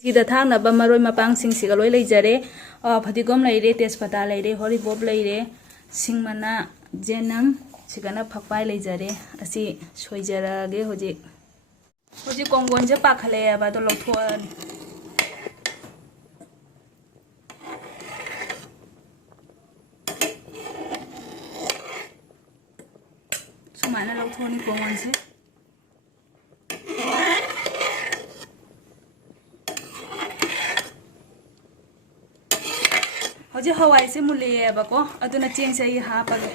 ꯁꯤꯗ ꯊꯥꯛꯅꯕ ꯃꯔꯣꯏ ꯃꯄꯥꯡꯁꯤꯡꯁꯤꯒ ꯂꯣꯏ ꯂꯩꯖꯔꯦ ꯐꯗꯤꯒꯣꯝ ꯂꯩꯔꯦ ꯇꯦꯖꯄꯇꯥ ꯂꯩꯔꯦ ꯍꯣꯔꯤꯕꯣꯞ ꯂꯩꯔꯦ ꯁꯤꯡ ꯃꯅꯥ ꯖꯦꯅꯝ ꯁꯤꯒꯅ ꯐꯛꯄꯥꯏ ꯂꯩꯖꯔꯦ ꯑꯁꯤ ꯁꯣꯏꯖꯔꯒꯦ ꯍꯧꯖꯤꯛ ꯀꯣꯡꯒꯣꯟꯁꯦ ꯄꯥꯈꯠꯂꯛꯑꯦꯕ ꯑꯗꯣ ꯂꯧꯊꯣꯛꯑꯅꯤ ꯁꯨꯃꯥꯏꯅ ꯂꯧꯊꯣꯛꯑꯅꯤ ꯀꯣꯡꯒꯣꯟꯁꯦ ꯍꯧꯖꯤꯛ ꯍꯋꯥꯏꯁꯦ ꯃꯨꯜꯂꯛꯑꯦꯕꯀꯣ ꯑꯗꯨꯅ ꯆꯦꯡꯁꯦ ꯑꯩ ꯍꯥꯞꯄꯒꯦ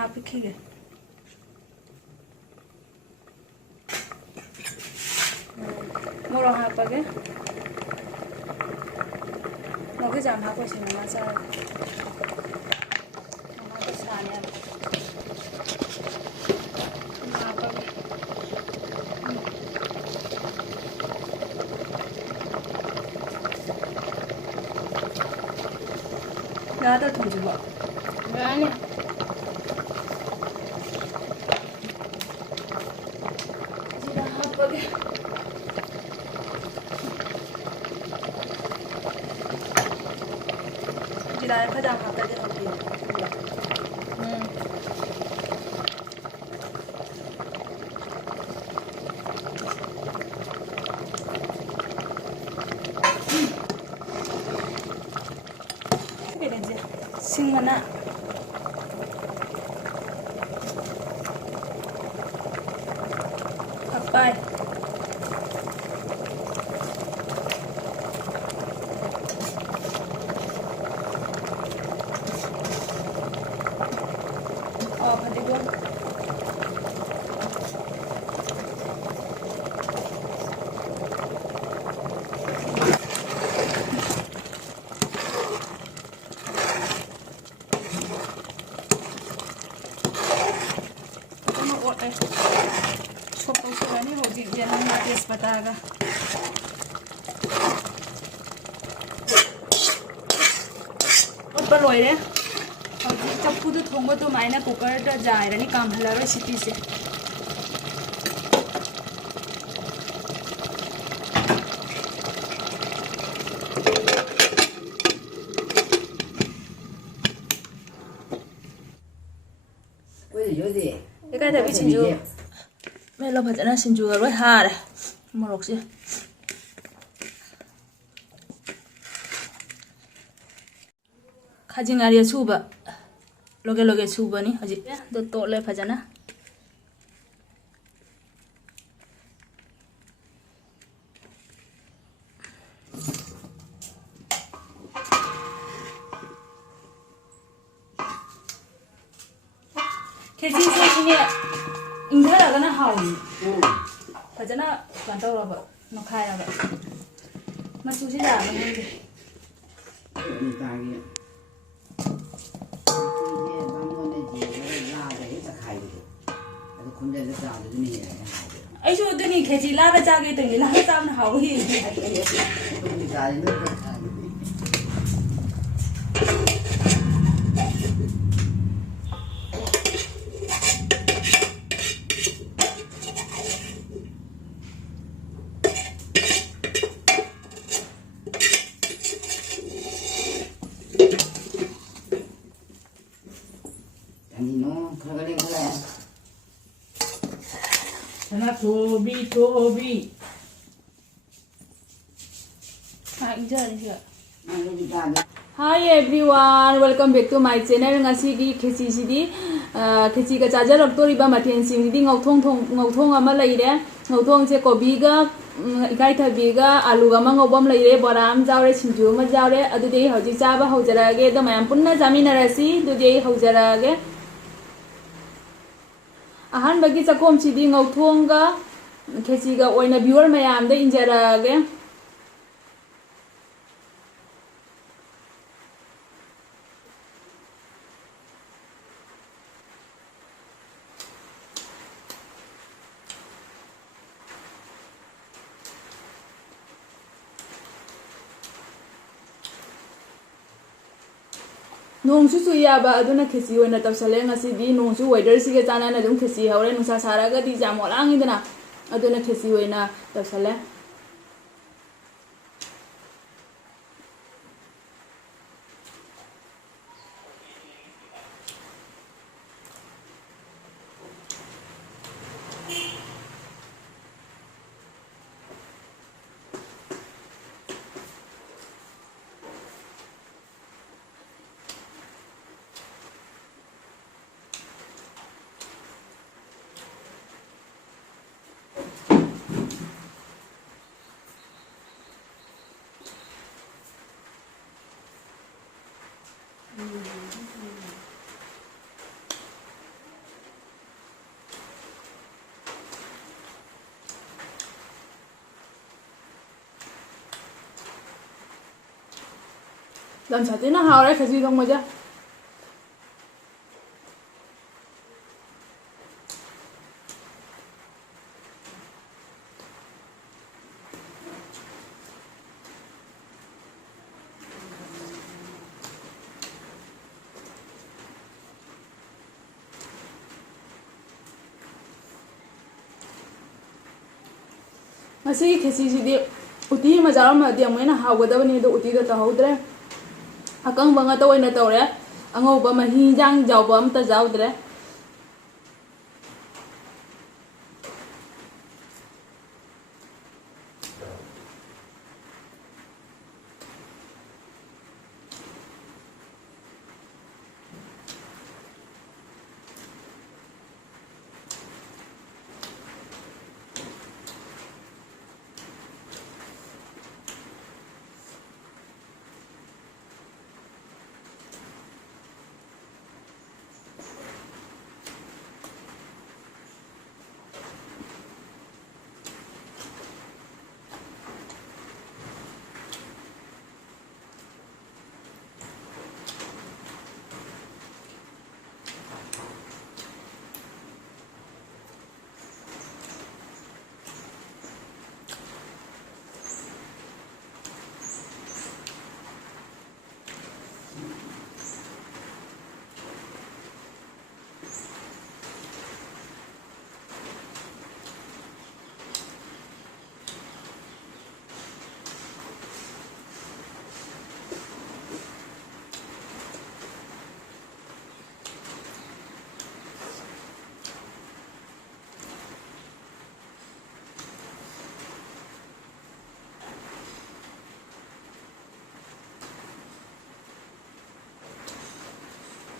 ꯍꯥꯞꯄꯤꯈꯤꯒꯦ ꯃꯣꯔꯣꯛ ꯍꯥꯞꯄꯒꯦ ꯃꯣꯔꯣꯛ ꯖꯥꯝ ꯍꯥꯞꯄꯁꯤ ꯃꯃꯥ ꯆꯥꯔꯦ ꯃꯃꯥ ꯁꯥꯅꯦ ꯍꯥꯞꯄꯒꯦ ꯌꯥꯗ꯭ꯔ ꯊꯣꯡꯁꯤꯕꯣ ꯌꯥꯅꯤ ꯁꯤꯗ ꯍꯥꯞꯄꯒꯦ ꯖꯤꯔꯥ ꯈꯖꯥꯡ ꯍꯥꯞꯄꯗꯤ ꯍꯧꯖꯤꯛ ꯁꯤꯡ ꯃꯅꯥ ꯐꯛꯄꯥꯏ ꯐꯗꯤꯒꯣꯝ ꯁꯣꯛ ꯇꯧꯁꯤꯜꯂꯅꯤ ꯍꯧꯖꯤꯛ ꯌꯦꯟꯅꯝꯒ ꯇꯦꯖꯄꯇꯥꯒ ꯑꯣꯠꯄ ꯂꯣꯏꯔꯦ ꯍꯧꯖꯤꯛ ꯆꯐꯨꯗ ꯊꯣꯡꯕ ꯑꯗꯨꯃꯥꯏꯅ ꯀꯨꯀꯔꯗ ꯖꯥꯏꯔꯅꯤ ꯀꯥꯝꯍꯜꯂꯔꯣꯏ ꯁꯤꯇꯤꯁꯦ ꯏꯀꯥꯏꯊꯕꯤ ꯁꯤꯡꯖꯨ ꯃꯦꯠꯂꯣ ꯐꯖꯅ ꯁꯤꯡꯖꯨꯒ ꯂꯣꯏ ꯍꯥꯔꯦ ꯃꯣꯔꯣꯛꯁꯦ ꯈꯥꯖꯤꯡ ꯉꯥꯔꯤ ꯑꯁꯨꯕ ꯂꯣꯒꯦ ꯁꯨꯕꯅꯤ ꯍꯧꯖꯤꯛ ꯑꯗꯣ ꯇꯣꯠꯂꯦ ꯐꯖꯅ ꯈꯦꯆꯤꯁꯦ ꯁꯤꯅꯦ ꯏꯪꯊꯔꯒꯅ ꯍꯥꯎꯏ ꯐꯖꯅ ꯀꯩꯅꯣ ꯇꯧꯔꯕ ꯅꯣꯈꯥꯏꯔꯕ ꯃꯆꯨꯁꯤ ꯌꯥꯕ ꯅꯪꯗꯦ ꯑꯩꯁꯨ ꯑꯗꯨꯅꯤ ꯈꯦꯆꯤ ꯂꯥꯛꯑꯒ ꯆꯥꯒꯦ ꯇꯧꯅꯤ ꯂꯥꯛꯑꯒ ꯆꯥꯕꯅ ꯍꯥꯎꯏ Tobi. Hi everyone, welcome back to my channel. Ngasi gi kheci sidi kheci ka chajar tori ba mathen sing sidi ngauthong ama laire ngauthong che kobi ga ikai thabi ga alu ga mangobam laire boram jawre sinju ma jawre adu dei hoji chaba hojara ge da mayam punna jamina rasi du dei hojara ge ahan bagi chakom sidi ngauthong ga kheci ga oina viewer mayam da injara ge ꯅꯣꯡꯁꯨ ꯆꯨ ꯌꯥꯕ ꯑꯗꯨꯅ ꯈꯦꯆꯤ ꯑꯣꯏꯅ ꯇꯧꯁꯜꯂꯦ ꯉꯁꯤꯗꯤ ꯅꯣꯡꯁꯨ ꯋꯦꯗꯔꯁꯤꯒ ꯆꯥꯟꯅꯅ ꯑꯗꯨꯝ ꯈꯦꯆꯤ ꯍꯧꯔꯦ ꯅꯨꯡꯁꯥ ꯁꯥꯔꯒꯗꯤ ꯌꯥꯝ ꯋꯥꯠꯂꯥꯡꯉꯤꯗꯅ ꯑꯗꯨꯅ ꯈꯦꯆꯤ ꯑꯣꯏꯅ ꯇꯧꯁꯜꯂꯦ ꯌꯥꯝ ꯁꯥꯊꯤꯅ ꯍꯥꯎꯔꯦ ꯈꯦꯆꯤ ꯊꯣꯡꯕꯁꯦ ꯉꯁꯤꯒꯤ ꯈꯦꯆꯤꯁꯤꯗꯤ ꯎꯇꯤ ꯑꯃ ꯆꯥꯔꯝꯃꯗꯤ ꯑꯃꯨꯛ ꯍꯦꯟꯅ ꯍꯥꯎꯒꯗꯕꯅꯤ ꯑꯗꯣ ꯎꯇꯤꯗꯣ ꯇꯧꯍꯧꯗ꯭ꯔꯦ ꯑꯀꯪꯕ ꯉꯥꯛꯇ ꯑꯣꯏꯅ ꯇꯧꯔꯦ ꯑꯉꯧꯕ ꯃꯍꯤ ꯏꯟꯖꯥꯡ ꯌꯥꯎꯕ ꯑꯝꯇ ꯌꯥꯎꯗ꯭ꯔꯦ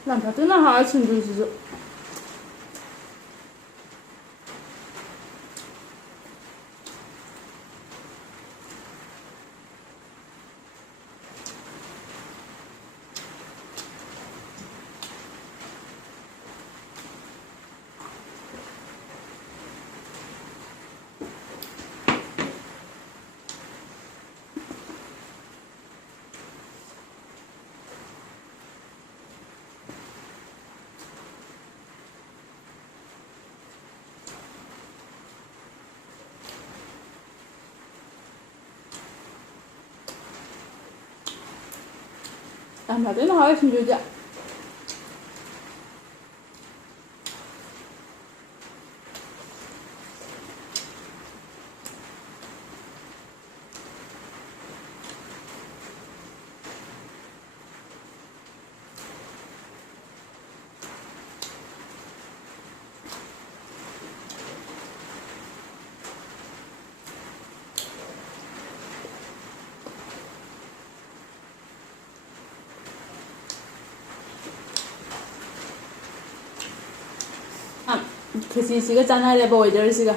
ꯌꯥꯝ ꯐꯖꯅ ꯍꯥꯎꯔꯦ ꯁꯤꯡꯖꯨꯁꯤꯁꯨ ꯌꯥꯝ ꯐꯖꯅ ꯍꯥꯎꯔꯦ ꯁꯤꯡꯖꯨꯁꯦ ꯈꯦꯆꯤꯁꯤꯒ ꯆꯥꯟꯅꯔꯦꯕ ꯋꯦꯗꯔꯁꯤꯒ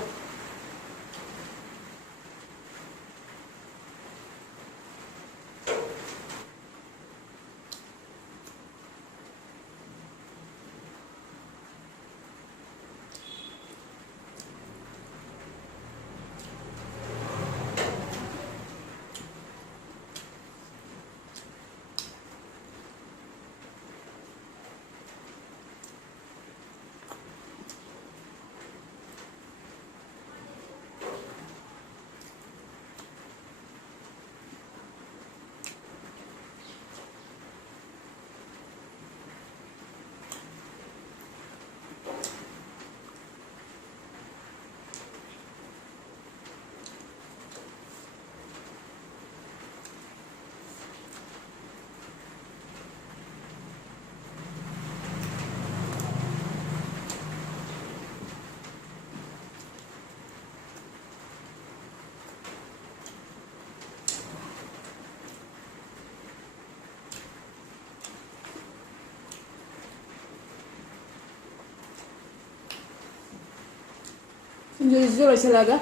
ꯁꯤꯡꯖꯨꯁꯤꯁꯨ ꯂꯣꯏꯁꯤꯜꯂꯒ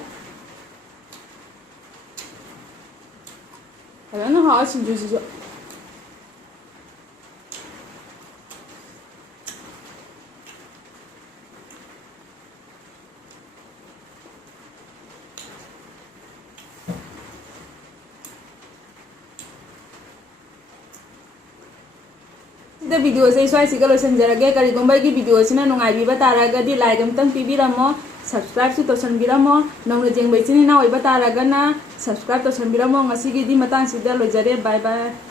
ꯐꯖꯅ ꯍꯥꯎꯋꯦ ꯁꯤꯡꯖꯨꯁꯤꯁꯨ वीडियो से स्वाइसिगा लोसनजरगे करिगुंबा की वीडियो सिना नुंगाइबीबा तारागदी लाइक अमतंग पिबिरमो सब्सक्राइब सु तोसनबिरमो नौना जेंगबै चिनि ना ओइबा तारागना subscribe तोसनबिरमो ngasiगी di matang sida lojare bye bye